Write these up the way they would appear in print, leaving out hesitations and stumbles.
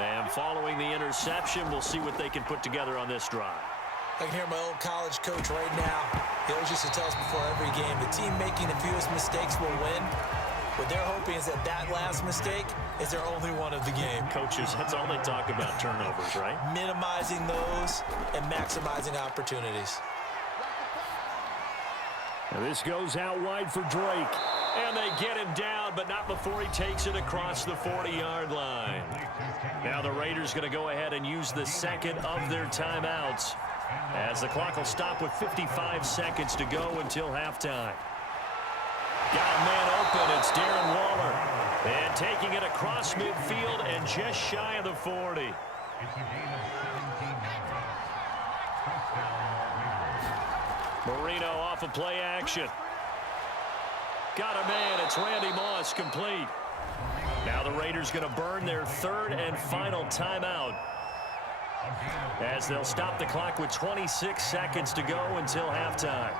And following the interception, we'll see what they can put together on this drive. I can hear my old college coach right now. He always used to tell us before every game, the team making the fewest mistakes will win. What they're hoping is that that last mistake is their only one of the game. Coaches, that's all they talk about, turnovers, right? Minimizing those and maximizing opportunities. Now this goes out wide for Drake. And they get him down, but not before he takes it across the 40-yard line. Now the Raiders going to go ahead and use the second of their timeouts, as the clock will stop with 55 seconds to go until halftime. Got a man open. It's Darren Waller. And taking it across midfield and just shy of the 40. Marino off of play action. Got a man. It's Randy Moss, complete. Now the Raiders going to burn their third and final timeout, as they'll stop the clock with 26 seconds to go until halftime.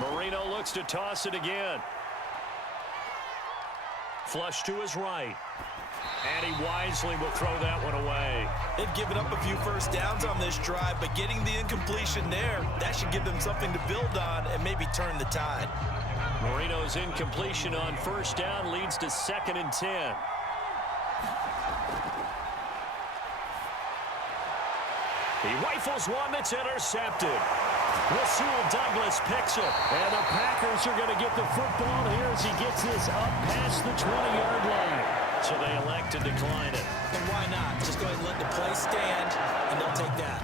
Marino looks to toss it again. Flush to his right. And he wisely will throw that one away. They've given up a few first downs on this drive, but getting the incompletion there, that should give them something to build on and maybe turn the tide. Marino's incompletion on first down leads to 2nd and 10. He rifles one that's intercepted. Rasul Douglas picks it. And the Packers are going to get the football here as he gets this up past the 20-yard line. So they elect to decline it. And why not? Just go ahead and let the play stand, and they'll take that.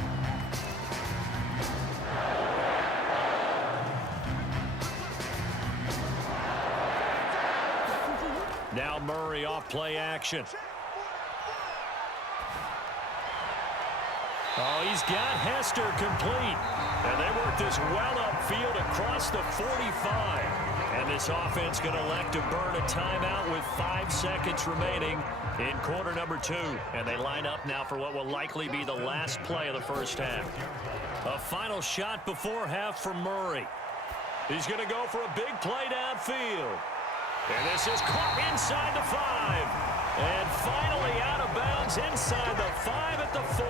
Now Murray off play action. Oh, he's got Hester complete. And they work this well upfield across the 45. And this offense going to elect to burn a timeout with 5 seconds remaining in quarter number 2. And they line up now for what will likely be the last play of the first half. A final shot before half from Murray. He's going to go for a big play downfield. And this is caught inside the 5. And finally out of bounds inside the 5 at the 4.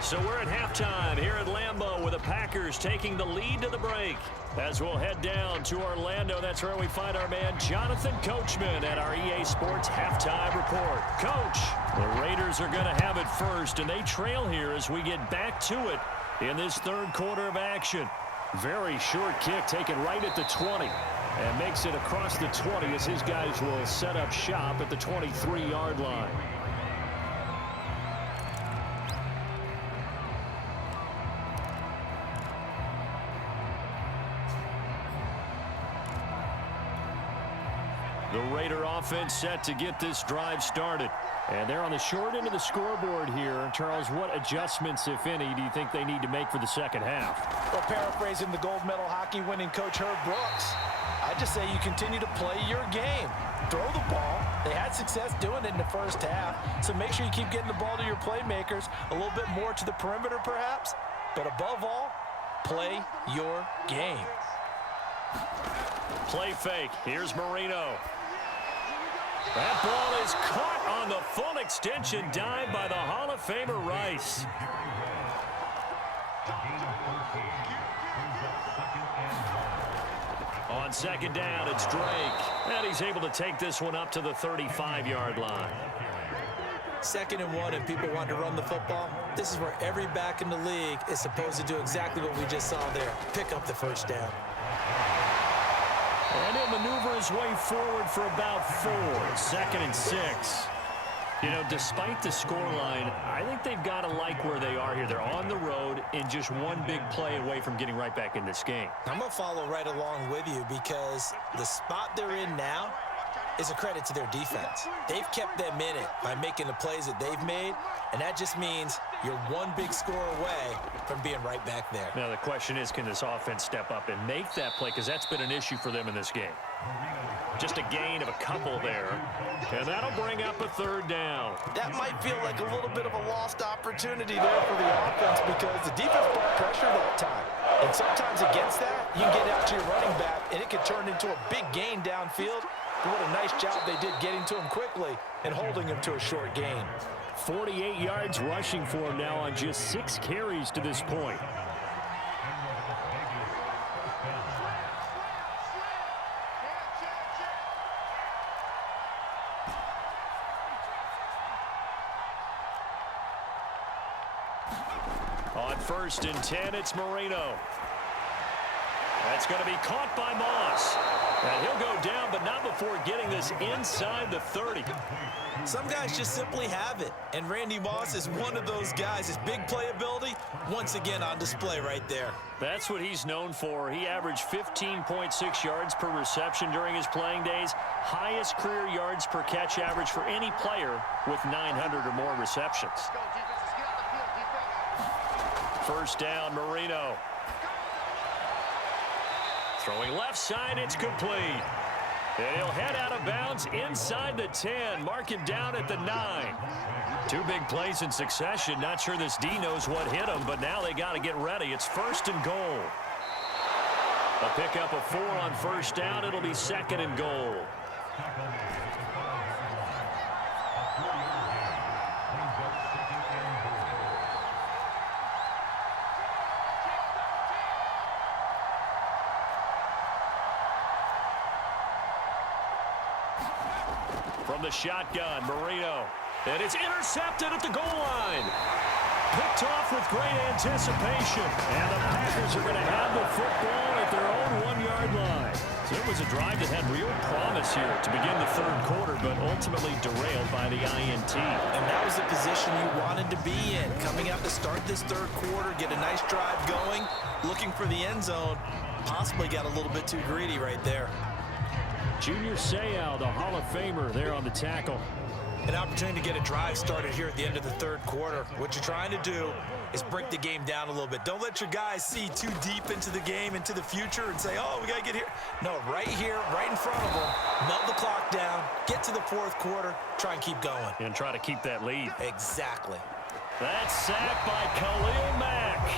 So we're at halftime here at Lambeau with the Packers taking the lead to the break. As we'll head down to Orlando, that's where we find our man Jonathan Coachman at our EA Sports Halftime Report. Coach, the Raiders are going to have it first, and they trail here as we get back to it in this third quarter of action. Very short kick taken right at the 20 and makes it across the 20 as his guys will set up shop at the 23-yard line. The Raider offense set to get this drive started. And they're on the short end of the scoreboard here. Charles, what adjustments, if any, do you think they need to make for the second half? Well, paraphrasing the gold medal hockey winning coach Herb Brooks, I just say you continue to play your game. Throw the ball. They had success doing it in the first half. So make sure you keep getting the ball to your playmakers, a little bit more to the perimeter perhaps. But above all, play your game. Play fake. Here's Marino. That ball is caught on the full extension dive by the Hall of Famer Rice. On second down, it's Drake. And he's able to take this one up to the 35-yard line. 2nd and 1, and people want to run the football. This is where every back in the league is supposed to do exactly what we just saw there. Pick up the first down. And he'll maneuver his way forward for about 4. 2nd and 6. You know, despite the scoreline, I think they've got to like where they are here. They're on the road and just one big play away from getting right back in this game. I'm going to follow right along with you because the spot they're in now is a credit to their defense. They've kept them in it by making the plays that they've made, and that just means you're one big score away from being right back there. Now the question is, can this offense step up and make that play? Because that's been an issue for them in this game. Just a gain of a couple there, and that'll bring up a 3rd down. That might feel like a little bit of a lost opportunity there for the offense because the defense brought pressure that time. And sometimes against that, you can get out to your running back, and it can turn into a big gain downfield. But what a nice job they did getting to him quickly and holding him to a short gain. 48 yards rushing for him now on just 6 carries to this point. On 1st and 10, it's Marino. That's going to be caught by Moss. And he'll go down, but not before getting this inside the 30. Some guys just simply have it, and Randy Moss is one of those guys. His big playability, once again on display right there. That's what he's known for. He averaged 15.6 yards per reception during his playing days. Highest career yards per catch average for any player with 900 or more receptions. 1st down, Marino. Throwing left side, it's complete. And he'll head out of bounds inside the 10. Mark him down at the 9. 2 big plays in succession. Not sure this D knows what hit him, but now they got to get ready. It's 1st and goal. A pickup of 4 on 1st down. It'll be 2nd and goal. From the shotgun, Marino. And it's intercepted at the goal line. Picked off with great anticipation. And the Packers are going to have the football at their own 1-yard line. So it was a drive that had real promise here to begin the 3rd quarter, but ultimately derailed by the INT. And that was the position you wanted to be in. Coming out to start this 3rd quarter, get a nice drive going, looking for the end zone. Possibly got a little bit too greedy right there. Junior Seau, the Hall of Famer, there on the tackle. An opportunity to get a drive started here at the end of the 3rd quarter. What you're trying to do is break the game down a little bit. Don't let your guys see too deep into the game, into the future, and say, oh, we got to get here. No, right here, right in front of them. Melt the clock down, get to the 4th quarter, try and keep going. And try to keep that lead. Exactly. That's sacked by Khalil Mack.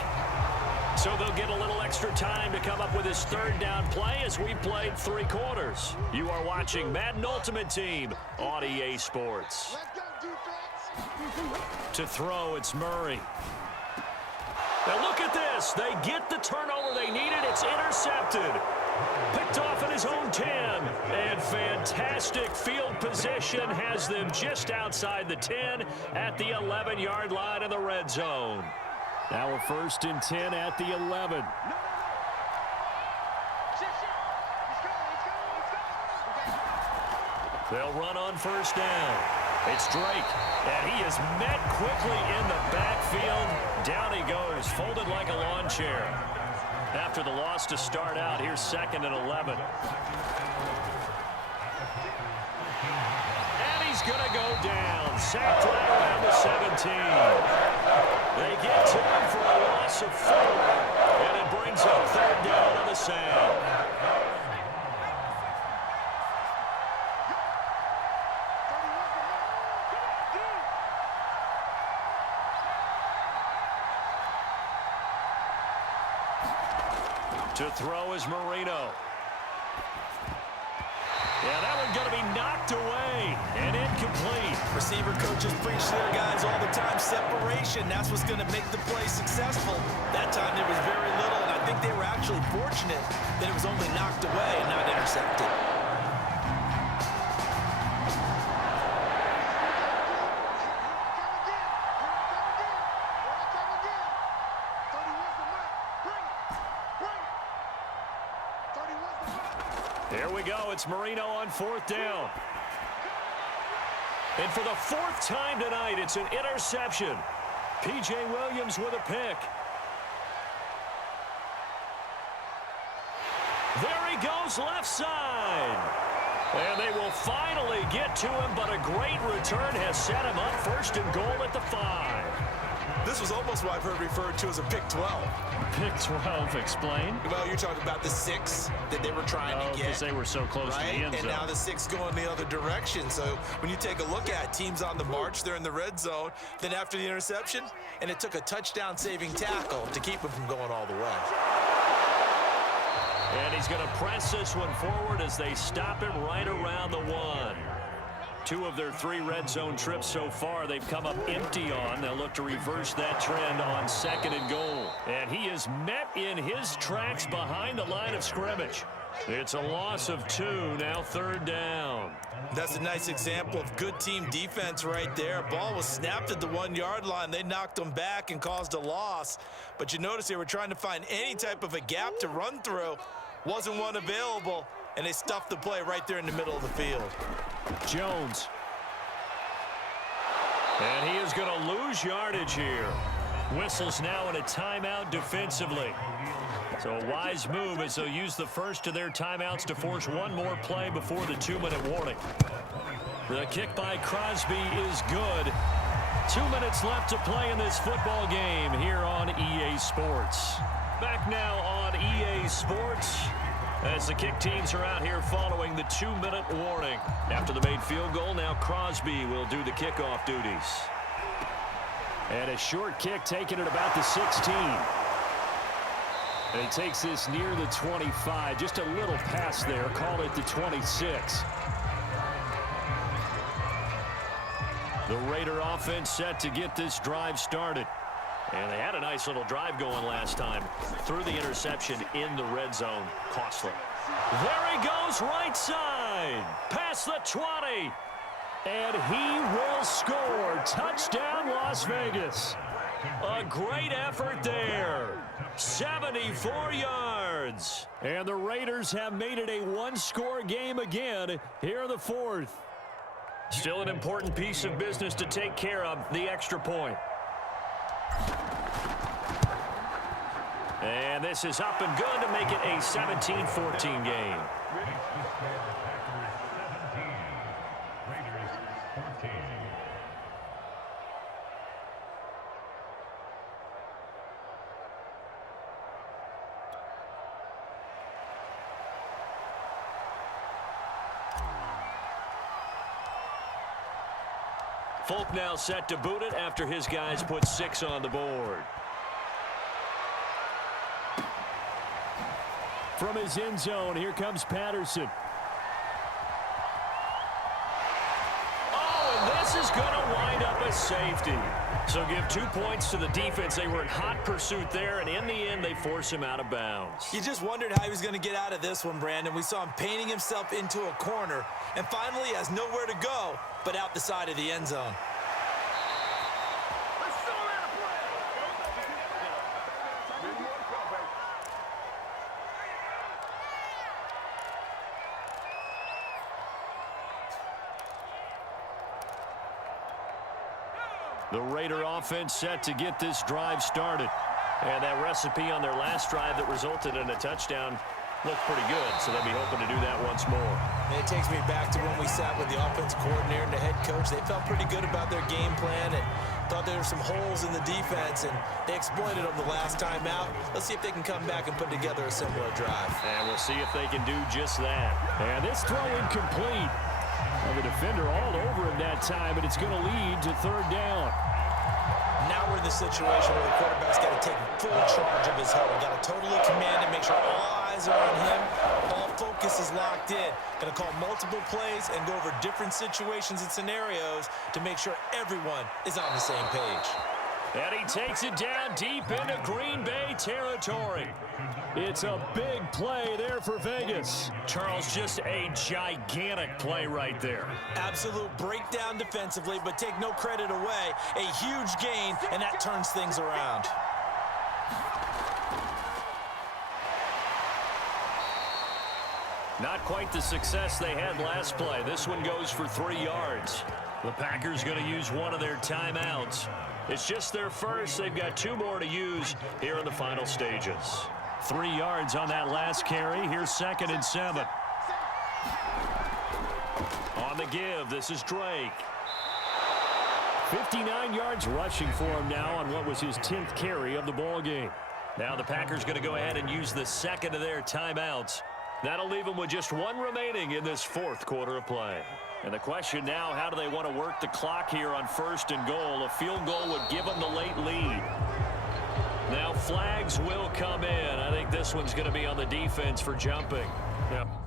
So they'll get a little extra time to come up with his 3rd down play as we played 3 quarters. You are watching Madden Ultimate Team on EA Sports. To throw, it's Murray. Now look at this. They get the turnover they needed. It's intercepted. Picked off at his own 10. And fantastic field position has them just outside the 10 at the 11-yard line in the red zone. Now a 1st and 10 at the 11. They'll run on 1st down. It's Drake, and he is met quickly in the backfield. Down he goes, folded like a lawn chair. After the loss to start out, here's 2nd and 11. And he's going to go down. Sacked right around the 17. They get to him for a loss of 4, and it brings up 3rd down on the sand. To throw is Marino. Yeah, that one's going to be knocked away and incomplete. Receiver coaches preach to their guys all the time. Separation, that's what's going to make the play successful. That time there was very little, and I think they were actually fortunate that it was only knocked away and not intercepted. Here we go. It's Marino on 4th down. And for the 4th time tonight, it's an interception. P.J. Williams with a pick. There he goes, left side. And they will finally get to him, but a great return has set him up 1st and goal at the 5. This was almost what I've heard referred to as a pick 12. Pick 12, explain. Well, you're talking about the 6 that they were trying to get. Because they were so close to the end zone. And now the 6 going the other direction. So when you take a look at teams on the march, they're in the red zone. Then after the interception, and it took a touchdown-saving tackle to keep them from going all the way. And he's going to press this one forward as they stop him right around the 1. 2 of their 3 red zone trips so far they've come up empty on. They'll look to reverse that trend on 2nd and goal. And he is met in his tracks behind the line of scrimmage. It's a loss of 2, now 3rd down. That's a nice example of good team defense right there. Ball was snapped at the 1-yard line. They knocked them back and caused a loss. But you notice they were trying to find any type of a gap to run through. Wasn't one available, and they stuffed the play right there in the middle of the field. Jones. And he is going to lose yardage here. Whistles now in a timeout defensively. So a wise move as they'll use the first of their timeouts to force one more play before the 2-minute warning. The kick by Crosby is good. 2 minutes left to play in this football game here on EA Sports. Back now on EA Sports as the kick teams are out here following the 2-minute warning. After the made field goal, now Crosby will do the kickoff duties. And a short kick taken at about the 16. And he takes this near the 25. Just a little pass there. Call it the 26. The Raider offense set to get this drive started. And they had a nice little drive going last time. Threw the interception in the red zone. Costly. There he goes right side. Past the 20. And he will score. Touchdown, Las Vegas. A great effort there. 74 yards. And the Raiders have made it a one-score game again here in the 4th. Still an important piece of business to take care of, the extra point. And this is up and good to make it a 17-14 game. Folk now set to boot it after his guys put 6 on the board. From his end zone, here comes Patterson. Oh, and this is going to wind up a safety. So give 2 points to the defense. They were in hot pursuit there, and in the end, they force him out of bounds. You just wondered how he was going to get out of this one, Brandon. We saw him painting himself into a corner, and finally has nowhere to go but out the side of the end zone. The Raider offense set to get this drive started. And that recipe on their last drive that resulted in a touchdown looked pretty good, so they'll be hoping to do that once more. And it takes me back to when we sat with the offensive coordinator and the head coach. They felt pretty good about their game plan and thought there were some holes in the defense, and they exploited them the last time out. Let's see if they can come back and put together a similar drive. And we'll see if they can do just that. And this throw incomplete. Well, the defender all over him that time, but it's going to lead to 3rd down. Now we're in the situation where the quarterback's got to take full charge of his huddle. Got to totally command it, make sure all eyes are on him. All focus is locked in. Going to call multiple plays and go over different situations and scenarios to make sure everyone is on the same page. And he takes it down deep into Green Bay territory. It's a big play there for Vegas. Charles, just a gigantic play right there. Absolute breakdown defensively, but take no credit away. A huge gain, and that turns things around. Not quite the success they had last play. This one goes for 3 yards. The Packers going to use one of their timeouts. It's just their first. They've got 2 more to use here in the final stages. 3 yards on that last carry. Here's 2nd and 7. On the give, this is Drake. 59 yards rushing for him now on what was his 10th carry of the ball game. Now the Packers going to go ahead and use the second of their timeouts. That'll leave them with just 1 remaining in this 4th quarter of play. And the question now, how do they want to work the clock here on 1st and goal? A field goal would give them the late lead. Now flags will come in. I think this one's going to be on the defense for jumping. Yep.